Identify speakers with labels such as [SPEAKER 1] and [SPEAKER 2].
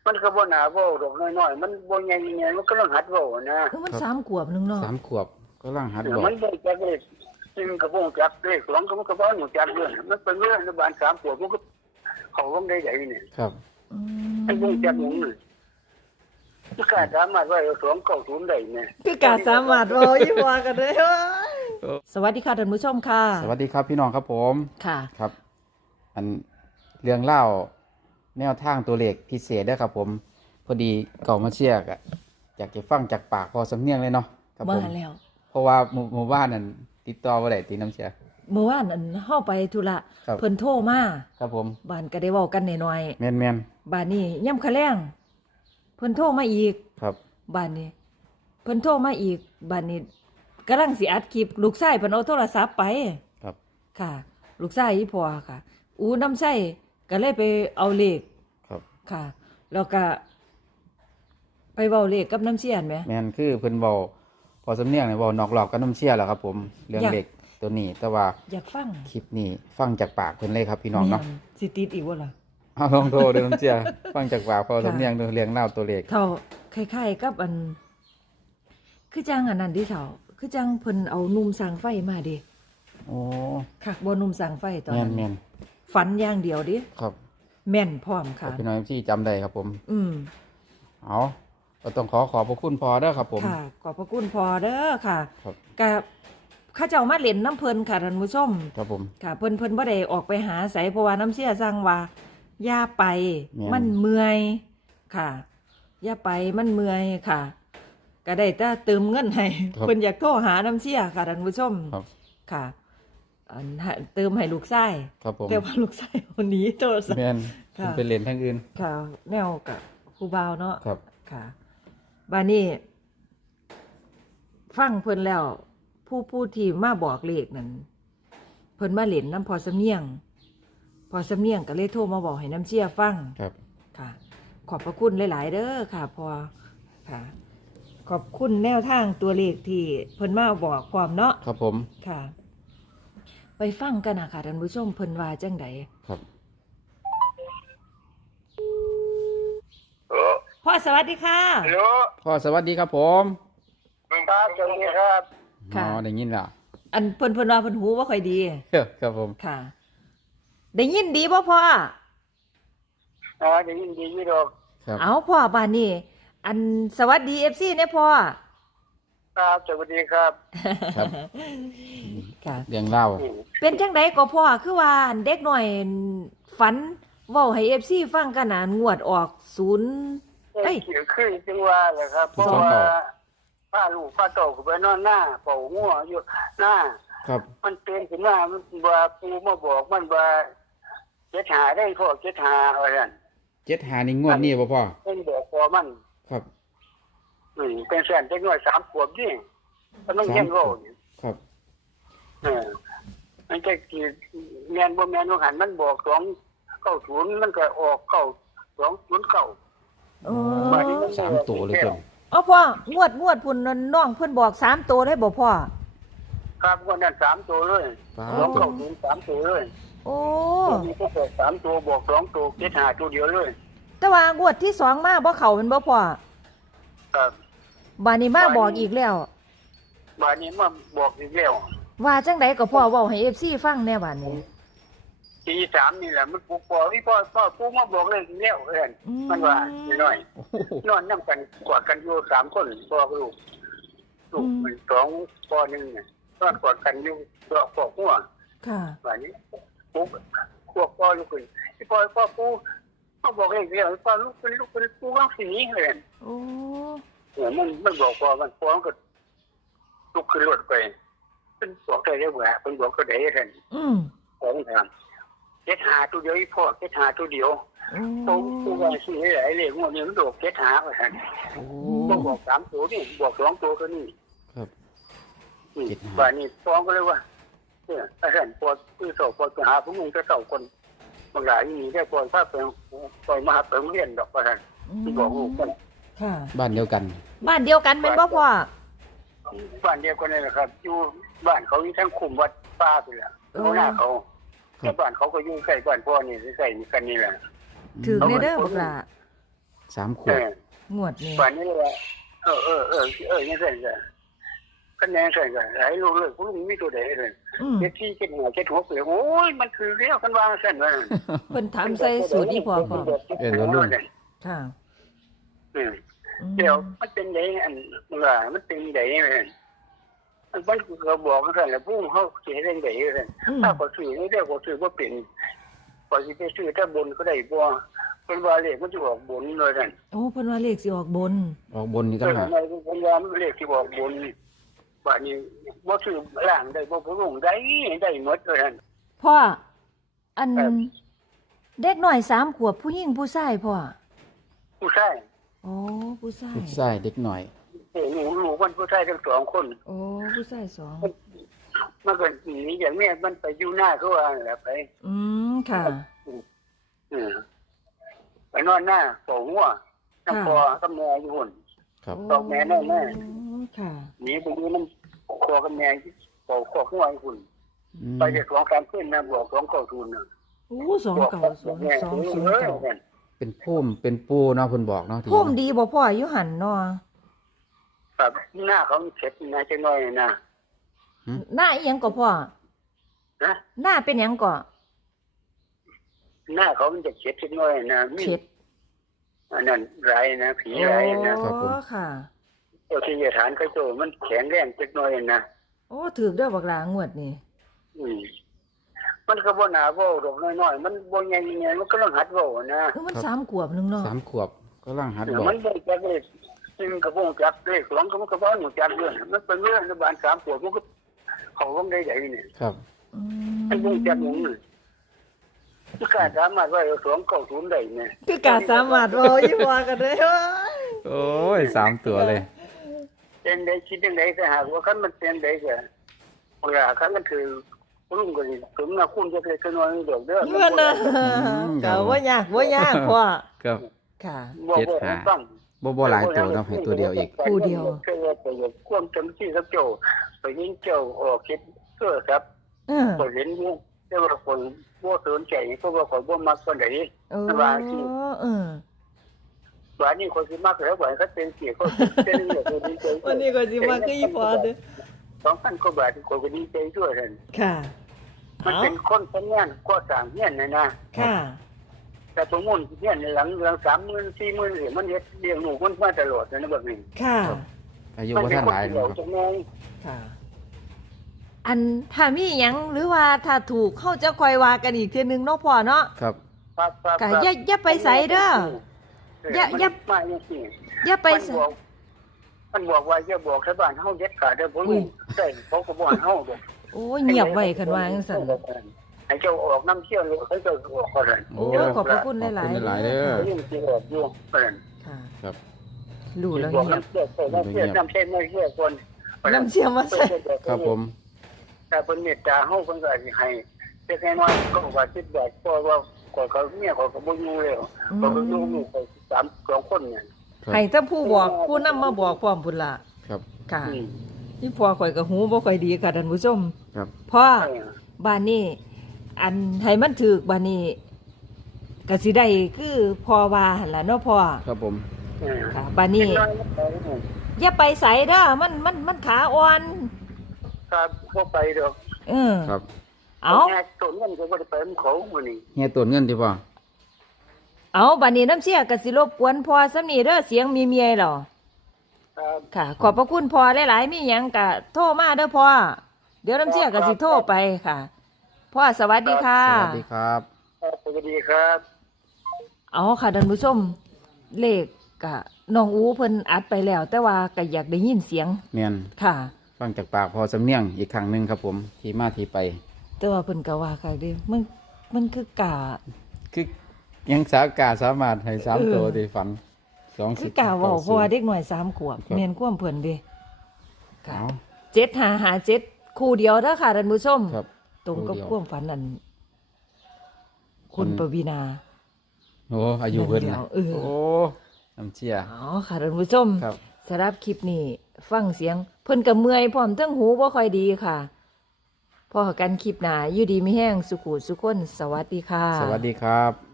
[SPEAKER 1] มันก็บ่หนาเว้าดอกน้อยๆมันบ่ใหญ่ๆมันก็ต้องหัดเว้านะ
[SPEAKER 2] มัน3 ขวบนึงเนาะ
[SPEAKER 3] 3 ขวบกำลังหัดบอก
[SPEAKER 1] มันบ่จักเลขซึ่งก็บ่จักเลขหลวงก็มันก็บ่รู้จักเรื่องมันเป็นเรื่องอนุบาล3 ขวบมันก็เขาลงได้ใหญ่นี่
[SPEAKER 3] ครับ
[SPEAKER 1] มันบ่จักหยังนี่มันก็สามารถไว้290ได้แม่
[SPEAKER 2] คือกาสามารถบ่อีว่ากันเด้อสวัสดีค่ะท่านผู้ชมค่ะ
[SPEAKER 3] สวัสดีครับพี่น้องครับผม
[SPEAKER 2] ค่ะ
[SPEAKER 3] ครับ อันเรื่องเล่าแนวทางตัวเลขพิเศษด้วยครับผมพอดีเก่ามาเชียกอะอยากจะฟังจากปากพอสำเนียงเลยเนาะครับผม
[SPEAKER 2] มาแล้ว
[SPEAKER 3] เพราะว่าหมู่บ้านนั่นติดต่อบ่ได้ติน้ำเชีย
[SPEAKER 2] เมื่อวานเฮาไปธุระ
[SPEAKER 3] ครับ
[SPEAKER 2] เพิ่นโทรมา
[SPEAKER 3] ครับผม
[SPEAKER 2] บ้านก็ได้เว้ากันน้อย
[SPEAKER 3] แม่น
[SPEAKER 2] ๆบ้านนี้ย่ำคะแลงเพิ่นโทรมาอีก
[SPEAKER 3] ๆครับ
[SPEAKER 2] บ้านนี้เพิ่นโทรมาอีกบ้านนี้กำลังสิอัดคลิปลูกชายเพิ่นเอาโทรศัพท์ไป
[SPEAKER 3] ครับ
[SPEAKER 2] ค่ะ ลูกชายอีพ่อค่ะ อูน้ำใช้ก็เลยไปเอาเลข
[SPEAKER 3] ครับ
[SPEAKER 2] ค่ะ แล้วก็ไปเว้าเลขกับน้ำเสียนไหม
[SPEAKER 3] แม่นคือเพิ่นเว้าพอสำเนียงเนี่ยเว้านอกรอบกับน้ำเชียแหละครับผมเรื่อง
[SPEAKER 2] อยาก
[SPEAKER 3] เลขตัวนี้ แต่ว่า
[SPEAKER 2] อยากฟัง
[SPEAKER 3] คลิปนี้ฟังจากปากเพิ่นเลยครับพี่น้องเนาะ
[SPEAKER 2] แม่สิติดอีกว่าล่ะ
[SPEAKER 3] เอาลองโทรเด้อน้ำเชียฟังจากปากพอสำเนียงเด้อเรียงเล่าตัวเลข
[SPEAKER 2] เท่าคล้ายๆกับคือจังอันนั้นที่เท่าคือจังเพิ่นเอานุ่มสร้างไฟมาเดิ
[SPEAKER 3] โอ้
[SPEAKER 2] คักบ่นุ่มสร้างไฟตอนนั้น
[SPEAKER 3] แม่น
[SPEAKER 2] ฝันอย่างเดียวดิ
[SPEAKER 3] ๆครับ
[SPEAKER 2] แม่นพร้อมค่ะ
[SPEAKER 3] พี่น้องที่จำได้ครับผม
[SPEAKER 2] อืม
[SPEAKER 3] เอาก็ต้องขอบพระคุณพอเด้อครับผม
[SPEAKER 2] ค่ะขอบพระคุณพอเด้อค่ะ
[SPEAKER 3] ครับ
[SPEAKER 2] กับข้าเจ้ามาเล่นน้ำเพิ่นค่ะท่านผู้ชม
[SPEAKER 3] ครับผม
[SPEAKER 2] ค่ะเพิ่นบ่ได้ออกไปหาไสเพราะว่าน้ำเสียสั่งว่าอย่าไป
[SPEAKER 3] แม่น
[SPEAKER 2] มันเมื่อยค่ะอย่าไปมันเมื่อยค่ะ ก็ได้แต่เติมเงินให้เพิ่นอยากโทรหาน้ำเสียค่ะท่านผู้ชม
[SPEAKER 3] ครับ
[SPEAKER 2] ค่ะเติมให้ลูกชาย
[SPEAKER 3] ครับผม
[SPEAKER 2] แต่ว่าลูกชายคนนี้โทรศัพท์
[SPEAKER 3] แม่น
[SPEAKER 2] ค่ะ
[SPEAKER 3] เป็นเล่นทางอื่น
[SPEAKER 2] ค่ะแนวกับครูบาวเนาะ
[SPEAKER 3] ครับ
[SPEAKER 2] ค่ะบานี้ฟังเพิ่นแล้วผู้ที่มาบอกเลขนั่นเพิ่นมาเล่นน้ำพอสำเนียง พอสำเนียงก็เลยโทรมาบอกให้น้ำเชี่ยฟัง
[SPEAKER 3] ครับ
[SPEAKER 2] ค่ะ ขอบพระคุณหลาย ๆ เด้อค่ะพอค่ะ ขอบคุณแนวทางตัวเลขที่เพิ่นมาบอกความเนาะ
[SPEAKER 3] ครับผม
[SPEAKER 2] ค่ะ ไปฟังกันนะค่ะท่านผู้ชมเพิ่นว่าจังได
[SPEAKER 3] ครับ
[SPEAKER 2] พ่อสวัสดีค่ะ
[SPEAKER 1] ฮัลโหล
[SPEAKER 3] พ่อสวัสดีครับผม
[SPEAKER 1] ครับสวัสดีครับ
[SPEAKER 2] ค่ะ
[SPEAKER 3] อ๋อได้ยินแล้ว
[SPEAKER 2] อันเพิ่นว่าเพิ่นหูบ่ค่อยดี
[SPEAKER 3] ครับผม
[SPEAKER 2] ค่ะ ได้ยินดีบ่พ่อ
[SPEAKER 1] ได้ยินดีอยู่ดอก
[SPEAKER 3] ครับ
[SPEAKER 2] เอาพ่อบ้านนี้อันสวัสดี FC เนี่ยพ่อ
[SPEAKER 1] ครับสวัสดีครับ
[SPEAKER 3] ครับ
[SPEAKER 2] ค่ะ
[SPEAKER 3] เรื่องเล่า
[SPEAKER 2] เป็นจังไดก็พ่อคือว่าอันเด็กน้อยฝันเว้าให้ FC ฟังกันน่ะงวดออก0เอ้ย
[SPEAKER 1] เกี่ยวขึ้นจังว่าแหละครับเพราะว่าป้าลูกป้าโตก็ไปนอนหน้าเป่าหัวอยู่หน้า
[SPEAKER 3] ครับ
[SPEAKER 1] มันเตือนขึ้นมามันว่าปูมาบอกมันว่าเจ็ดหาได้พ่อเจ็ดหาอะไรนั่น
[SPEAKER 3] 75นี่งวดนี้บ่พ่อ
[SPEAKER 1] เป็นบอกพอมัน
[SPEAKER 3] ครับ
[SPEAKER 1] เป็นแสนเล็กน้อย3 ขวบนี่มันต้องเลี้ยงโลนี่
[SPEAKER 3] ครับ
[SPEAKER 1] มันจะกี่แมนบ่แมนว่าหันมันบอก290มันก็ออก209
[SPEAKER 2] โอ้
[SPEAKER 3] 3ตัวเลยเพิ่น
[SPEAKER 2] เอาพ่องวดพุ่นน้องเพิ่นบอก3ตัวเลยบ่พ่อ
[SPEAKER 1] ครับวันนั้น3 ตัวเลย
[SPEAKER 3] ป้า
[SPEAKER 1] 290 3 ตัวเลย
[SPEAKER 2] โอ้
[SPEAKER 1] มีก็บอก3 ตัวบอก2 ตัวเจ็ดหาตัวเดียวเลย
[SPEAKER 2] แต่ว่างวดที่2มาบ่เข้าแม่นบ่พ่อ
[SPEAKER 1] ครับ
[SPEAKER 2] บ้านนี้มาบอกอีกแล้ว
[SPEAKER 1] บานนี้มาบอกอีกแล้ว
[SPEAKER 2] ว่าจังไดก็พ่อเว้าให้ FC ฟังแน่บัดนี้
[SPEAKER 1] ตี3นี่แหละมันปลุกพ่อพี่พ่อปูมาบอกเลยอีกแล้วเอิ้นมันว่าน้อยๆนอนนำกันกอดกันอยู่3 คนพ่อกับลูกมัน2พ่อ1เนี่ยนอนกอดกันอยู่ปอกหัว
[SPEAKER 2] ค่ะ
[SPEAKER 1] บานนี้ปุ๊บพวกพ่อลูกขึ้นพี่พ่อปูมาบอกเลยอีกแล้วพ่อลูกเป็นปูว่างสิหนีเอิ้น
[SPEAKER 2] โอ้
[SPEAKER 1] มันบอกพ่อมันก็ลุกขึ้นรถไปเป็นบอกได้แล้วว่าเป็นบอกก็ได้เอิ้น ของทางเจ็ดหาตัวเดียวอีพ่อเจ็ดหาตัวเดียวตัวว่าซื้อให้หลายเลขงวดนี้มันโดดเจ็ดหาไปฮะ
[SPEAKER 3] โอ้
[SPEAKER 1] บอก3 ตัวนี่บอก2 ตัวก็นี่
[SPEAKER 3] ครับ
[SPEAKER 1] บ้านนี้ฟ้องก็เลยว่าอาจารย์ปวดคือสอบปวดหาผู้มึงจะเศร้าคนบางหลายนี่ได้ปวดภาพเป็นปล่อยมาเติมเรียนดอกประธานที่บอกลูกกัน
[SPEAKER 2] ค่ะ
[SPEAKER 3] บ้านเดียวกัน
[SPEAKER 2] บ้านเดียวกันเป็นบ่พ่อ
[SPEAKER 1] บ้านเดียวกันนี่แหละครับอยู่บ้านเขาอยู่ทั้งคุมวัดป้าไปแล้วเขาหน้าเขาแต่บ้านเขาก็อยู่ใกล้บ้านพ่อนี่ใกล้กันนี่แหละ
[SPEAKER 2] ถือในเด้อบักหล่ะ
[SPEAKER 3] 3 ข
[SPEAKER 1] เอ
[SPEAKER 3] วบ
[SPEAKER 1] อง
[SPEAKER 2] วดนี้
[SPEAKER 1] วันนี้เลยยังไงกันคะแนนใส่กันหลายลูกเลยคุณลุงมีตัวใดเลย เจ็ดที่7 6เลยโอ้ยมันคือเรียกกันว่าสั่นว่า
[SPEAKER 2] เพิ่นถามใส่สูตรอีพอพร้อม ค่ะ
[SPEAKER 1] เดี๋ยวมันเป็นไงอันว่ามันเป็นไงมันก็บอกกันแหละพุ่งเขาเสียเรื่องไงเลยถ้าก็ซื้อนี่ได้ก็ซื้อว่าเป็นพอสิไปซื้อถ้าบนก็ได้บ่เป็นว่าเลขมันจะออกบนเลยนั่น
[SPEAKER 2] โอ้เพิ่นว่าเลขสิออกบน
[SPEAKER 3] ออกบนนี่
[SPEAKER 1] เอ
[SPEAKER 3] ต่าง
[SPEAKER 1] อ
[SPEAKER 3] หาก
[SPEAKER 1] ทำไมเป็นว่าเลขที่ออกบนว่านี่บ่ซื้อล่างได้บ่ผู้ลงได้หมดเลยนั่น
[SPEAKER 2] พ่ออัน
[SPEAKER 1] ครับ
[SPEAKER 2] เด็กน้อย3 ขวบผู้หญิงผู้ชายพ่อ
[SPEAKER 1] ผู้ชาย
[SPEAKER 2] โอ้ผู้ชาย
[SPEAKER 3] ลูกชายเด็กหน่อย
[SPEAKER 1] ลูกมันผู้ชายทั้ง2 คน
[SPEAKER 2] โอ้ผู้ชายสอง
[SPEAKER 1] มันก็หนีอย่างแม่มันไปอยู่หน้าเขาว่าแหละไป
[SPEAKER 2] ค่ะ
[SPEAKER 1] ไปนอนหน้าโผหัวน้ำคอกับแม่อยู่หุ่น
[SPEAKER 3] ครับ
[SPEAKER 1] บอกแม่แน่แม่
[SPEAKER 2] ค่ะ
[SPEAKER 1] หนีไปดูน้ำคอกับแม่โผคอขึ้นมาอยู่หุ่น
[SPEAKER 3] อืม
[SPEAKER 1] ไปเด็ก2 3ขึ้นนะบอก2 9 0นะ
[SPEAKER 2] โอ้290
[SPEAKER 3] เป็นพุ่มเป็นปูเนาะเพิ่นบอกเนาะที่
[SPEAKER 2] พุ่มดีบ่พ่ออยู่หั่นเนาะ
[SPEAKER 1] แบบหน้าเขาเช็ดนะจะน้อยนะ
[SPEAKER 2] หน้าอีหยังก็พ่อ
[SPEAKER 1] นะ
[SPEAKER 2] หน้าเป็นหยังก็
[SPEAKER 1] หน้าเขามันจะเช็ดจะน้อยนะมี
[SPEAKER 2] เช็ด
[SPEAKER 1] อันนั้นไรนะผีไรนะ
[SPEAKER 2] โอ้ค่ะ
[SPEAKER 1] ตัวที่ฐานเขาโจมันแข็งแรงจะน้อยนะ
[SPEAKER 2] โอ้ถูกเด้อบักหลางวดนี่
[SPEAKER 1] มันก็บ่หนาเว้าดอกน้อยๆมันบ่ใหญ่ๆมันก็ต้องหัดเว้านะ
[SPEAKER 2] คือมัน3 ขวบนึงเนาะ
[SPEAKER 3] 3 ขวบก็ล่างหัดบอก
[SPEAKER 1] มันบ่จักเลยซึ่งก็บ่จักเลยของก็มันก็บ่หนูจักเลยมันเป็นเรื่องในบ้าน3 ขวบมันก็เขาลงได้ใหญ่นี่
[SPEAKER 3] ครับ
[SPEAKER 1] มันบ่จักหยังนี่คือการสามารถว่า290ได้เนี่ย
[SPEAKER 2] คือกาสามารถเว้าอีพอกันเด้อ
[SPEAKER 3] โอ้ย3 ตัวเลย
[SPEAKER 1] เป็นได้คิดจังได๋ก็หากว่าคันมันเป็นได้ก็เวลาคันมันคือลุงก็สิถึงนะคุณจะเคยน้อยดอกเด้อ
[SPEAKER 2] เงินน่ะก็บ่ยากพ่อ
[SPEAKER 3] ครับ
[SPEAKER 2] ค่ะ
[SPEAKER 1] บ่ฟัง
[SPEAKER 3] บ่หลายตัวเนาะให้ตัวเดียวอีก
[SPEAKER 2] คู่เดียว
[SPEAKER 1] ก็เลยไปอยู่ความจำที่กับเจ้าไปยิงเจ้าออกคิดเพื่อครับ ก็เห็นอยู่แต่ว่าคนบ่สนใจเพราะว่าคนบ่มักปานใด
[SPEAKER 2] โอ้
[SPEAKER 1] ว่าสิ ว่านี่คนสิมักแล้วว่าเขาเป็นเสียเขาเป็นเรื่องดีใจ
[SPEAKER 2] วันนี้ก็สิมาคืออีพอเด้อ
[SPEAKER 1] 2,000กว่าบาทคนก็ดีใจด้วยนั่น
[SPEAKER 2] ค่ะ
[SPEAKER 1] มันเป็นคนทำงานก่อสร้างเฮียนน่ะนะ
[SPEAKER 2] ค่ะ
[SPEAKER 1] แต่สมมุติเฮียนหลัง 30,000 40,000นี่มันเฮ็ดเลี้ยงลูกมันมาตลอดนะแบบนี้
[SPEAKER 2] ค่ะ
[SPEAKER 3] อายุบ่ทันหลาย
[SPEAKER 1] เนา
[SPEAKER 3] เนาะครับ
[SPEAKER 1] จังไง
[SPEAKER 2] ค่ะ อันถ้ามีหยังหรือว่าถ้าถูกเขาจะคอยว่ากันอีกเทื่อนึงเนาะพ่อเนาะ
[SPEAKER 3] ครับ
[SPEAKER 2] ก็อย่าไปไสเด้อ อย่า
[SPEAKER 1] มาอย่างนี้
[SPEAKER 2] อย่าไปไส
[SPEAKER 1] มันบอกว่าอย่าบอกชาวบ้านเฮาเด็ดขาดเด้อบ่รู้ใช่เขาก็บ่ให้เฮาดอก
[SPEAKER 2] โอ้ยเงียบไว้คันว่าจังซั่น
[SPEAKER 1] ให้เจ้าออกน้ำเชี่ยวเขาเจ้าออกก็ได้
[SPEAKER 2] โอ้ยขอบพระคุณหลาย
[SPEAKER 3] ขอบคุณหลายๆเด้อ
[SPEAKER 1] ยิ่งสิออกอยู่ก็ได้
[SPEAKER 2] ค่ะ
[SPEAKER 3] ครับ
[SPEAKER 2] รู้แล้ว
[SPEAKER 1] บอก
[SPEAKER 2] เงียบ
[SPEAKER 1] น้ำเชี่ยวใส่น้ำเชี่ยวน้ำเชี่ยวไม่เชี่ยวคน
[SPEAKER 2] น้ำเชี่ยวมาใส่
[SPEAKER 3] ครับผม
[SPEAKER 1] แต่เพิ่นเมตตาเฮาเพิ่นก็สิให้เล็กน้อยก็ว่า10 บาทเพราะว่าก่อนเขาเมียเขาก็บ่อยู่แล้วเขาก็อยู่ลูกไป2 คนเนี่ย
[SPEAKER 3] ครับ
[SPEAKER 2] ให้แต่ผู้บอกผู้นำมาบอกพร้อมพุ่นล่ะ
[SPEAKER 3] ครับ
[SPEAKER 2] ค่ะนี่พ่อข่อยก็หูบ่ค่อยดีค่ะท่านผู้ชม
[SPEAKER 3] ครับ
[SPEAKER 2] พ่อบ้านนี้ อันให้มันถูกบ้านนี้ก็สิได้คือพ่อว่าหั่นล่ะเนาะพ่อ
[SPEAKER 3] ครับผม
[SPEAKER 2] ค่ะบ้านนี้อย่าไปไสเด้อมันขาอ่อน
[SPEAKER 1] ครับบ่ไปดอก
[SPEAKER 3] ครับ
[SPEAKER 2] เอา
[SPEAKER 1] ต้นเงินก็บ่ได้ไปมันเขามื้อนี้
[SPEAKER 3] เฮียตัวเงินที่พ่อ
[SPEAKER 2] เอาบ้านนี้น้ำเชี่ยก็สิรบกวนพ่อซำนี้เด้อเสียงมีเมียหรอ
[SPEAKER 1] ครับ
[SPEAKER 2] ค่ะ ขอบพระคุณพ่อหลายๆมีหยังก็โทรมาเด้อพ่อเดี๋ยวน้ำเชี่ยก็สิโทรไปค่ะพ่อสวัสดีค่ะ
[SPEAKER 3] สวัสดีครับ
[SPEAKER 1] สวัสดีครับ
[SPEAKER 2] เอาค่ะท่านผู้ชมเลขกะน้องอูเพิ่นอัดไปแล้ว แต่ว่าก็อยากได้ยินเสียง
[SPEAKER 3] แม่น
[SPEAKER 2] ค่ะ
[SPEAKER 3] ฟังจากปากพอสำเนียงอีกครั้งหนึงครับผมที่มาที่ไป
[SPEAKER 2] แต่ว่าเพิ่นก็ว่าค่ะเด้มันคือกะ
[SPEAKER 3] คือยังสากาสามารถให้3ตัวที่ฝัน2
[SPEAKER 2] คื
[SPEAKER 3] 10
[SPEAKER 2] อกะเว้าเพราะว่าเด็กน้อย3ขวบ
[SPEAKER 3] ครับ
[SPEAKER 2] แม่นความเพิ่นเด้ค่ะ
[SPEAKER 3] เอา
[SPEAKER 2] 7557คู่เดียวเด้อค่ะท่านผู้ชม
[SPEAKER 3] ครับ
[SPEAKER 2] ตรงกับ
[SPEAKER 3] คู่เดียว
[SPEAKER 2] ความฝันนั่นคุณปวีนา
[SPEAKER 3] โอ้อายุเพิ่น
[SPEAKER 2] นั่นเดี
[SPEAKER 3] นะ
[SPEAKER 2] ยว
[SPEAKER 3] โอ้น้ำเชี่ย
[SPEAKER 2] อ๋อค่ะท่านผู้ชม
[SPEAKER 3] ครับ
[SPEAKER 2] สำหรับคลิปนี้ฟังเสียง เพิ่นก็เมื่อยพร้อมทั้งหูบ่ค่อยดีค่ะพอกันคลิปหน้าอยู่ดีมีแห้งสุขุสุขคนสวัสดีค่ะ
[SPEAKER 3] สวัสดีครับ